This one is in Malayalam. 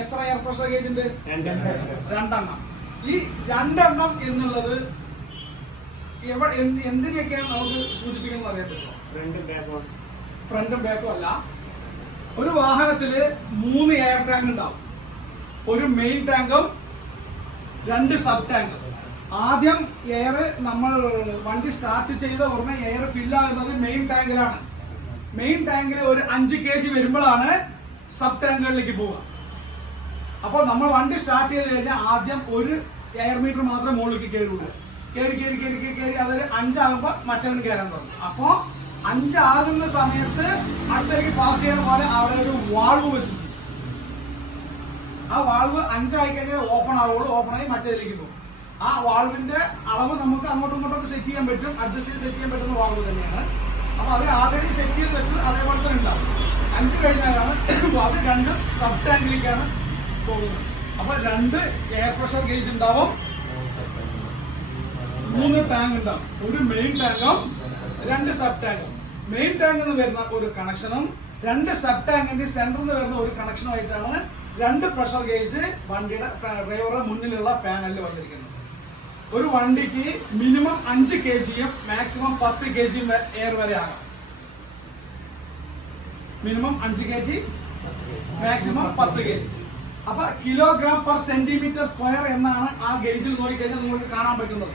എത്ര എയർ പ്രഷർ ഗേജ് ഉണ്ട് രണ്ടെണ്ണം. ഈ രണ്ടെണ്ണം എന്നുള്ളത് എന്തിനൊക്കെയാണ് എന്തിനെയൊക്കെയാണ് നമുക്ക് സൂചിപ്പിക്കുന്നത് അറിയത്തില്ല. ഫ്രണ്ടും ബാക്കും അല്ല. ഒരു വാഹനത്തിൽ മൂന്ന് എയർ ടാങ്ക് ഉണ്ടാവും. ഒരു മെയിൻ ടാങ്കും രണ്ട് സബ് ടാങ്കും ആദ്യം എയർ നമ്മൾ വണ്ടി സ്റ്റാർട്ട് ചെയ്ത ഉടനെ എയർ ഫില്ലാകുന്നത് മെയിൻ ടാങ്കിലാണ് മെയിൻ ടാങ്കിൽ ഒരു അഞ്ച് കെ ജി വരുമ്പോഴാണ് സബ് ടാങ്കുകളിലേക്ക് പോവുക. അപ്പോൾ നമ്മൾ വണ്ടി സ്റ്റാർട്ട് ചെയ്ത് കഴിഞ്ഞാൽ ആദ്യം ഒരു എയർ മീറ്റർ മാത്രമേ മുകളിലേക്ക് കയറുള്ളൂ കയറി കയറി കയറി കയറി കയറി അതൊരു അഞ്ചാകുമ്പോൾ മറ്റവന് കയറാൻ തുടങ്ങും. അപ്പോൾ അഞ്ചാകുന്ന സമയത്ത് അടുത്തേക്ക് പാസ് ചെയ്യുന്ന പോലെ അവിടെ ഒരു വാൾവ് വെച്ചിട്ടുണ്ട്. ആ വാൾവ് അഞ്ചായി കഴിഞ്ഞാൽ ഓപ്പൺ ആവുള്ളൂ ഓപ്പൺ ആയി മറ്റേതിലേക്ക് പോകും. ആ വാൾവിന്റെ അളവ് നമുക്ക് അങ്ങോട്ടും ഇങ്ങോട്ടും സെറ്റ് ചെയ്യാൻ പറ്റും അഡ്ജസ്റ്റ് ചെയ്ത് സെറ്റ് ചെയ്യാൻ പറ്റുന്ന വാൾവ് തന്നെയാണ്. അപ്പൊ അവർ ആൾറെഡി സെറ്റ് ചെയ്ത് വെച്ചത് അതേപോലെ തന്നെ ഉണ്ടാവും. അഞ്ച് കഴിഞ്ഞാലാണ് അത് രണ്ടും സബ് ടാങ്കിലേക്കാണ് പോകുന്നത് അപ്പൊ രണ്ട് എയർ പ്രഷർ ഗേജ് ഉണ്ടാവും. മൂന്ന് ടാങ്ക് ഉണ്ടാവും. ഒരു മെയിൻ ടാങ്കും രണ്ട് സബ് ടാങ്കും മെയിൻ ടാങ്കിൽ നിന്ന് വരുന്ന ഒരു കണക്ഷനും രണ്ട് സബ് ടാങ്കിന്റെ സെന്ററിൽ നിന്ന് വരുന്ന ഒരു കണക്ഷനുമായിട്ടാണ് രണ്ട് പ്രഷർ ഗേജ് വണ്ടിയുടെ ഡ്രൈവറുടെ മുന്നിലുള്ള പാനലിൽ വന്നിരിക്കുന്നത്. ഒരു വണ്ടിക്ക് മിനിമം അഞ്ച് കെ ജിയും മാക്സിമം പത്ത് കെ ജിയും എയർ വരെ ആകാം. മിനിമം അഞ്ച് കെ ജി മാക്സിമം പത്ത് കെ ജി അപ്പൊ കിലോഗ്രാം പെർ സെന്റിമീറ്റർ സ്ക്വയർ എന്നാണ് ആ ഗേജിൽ നോക്കിക്കഴിഞ്ഞാൽ നിങ്ങൾക്ക് കാണാൻ പറ്റുന്നത്.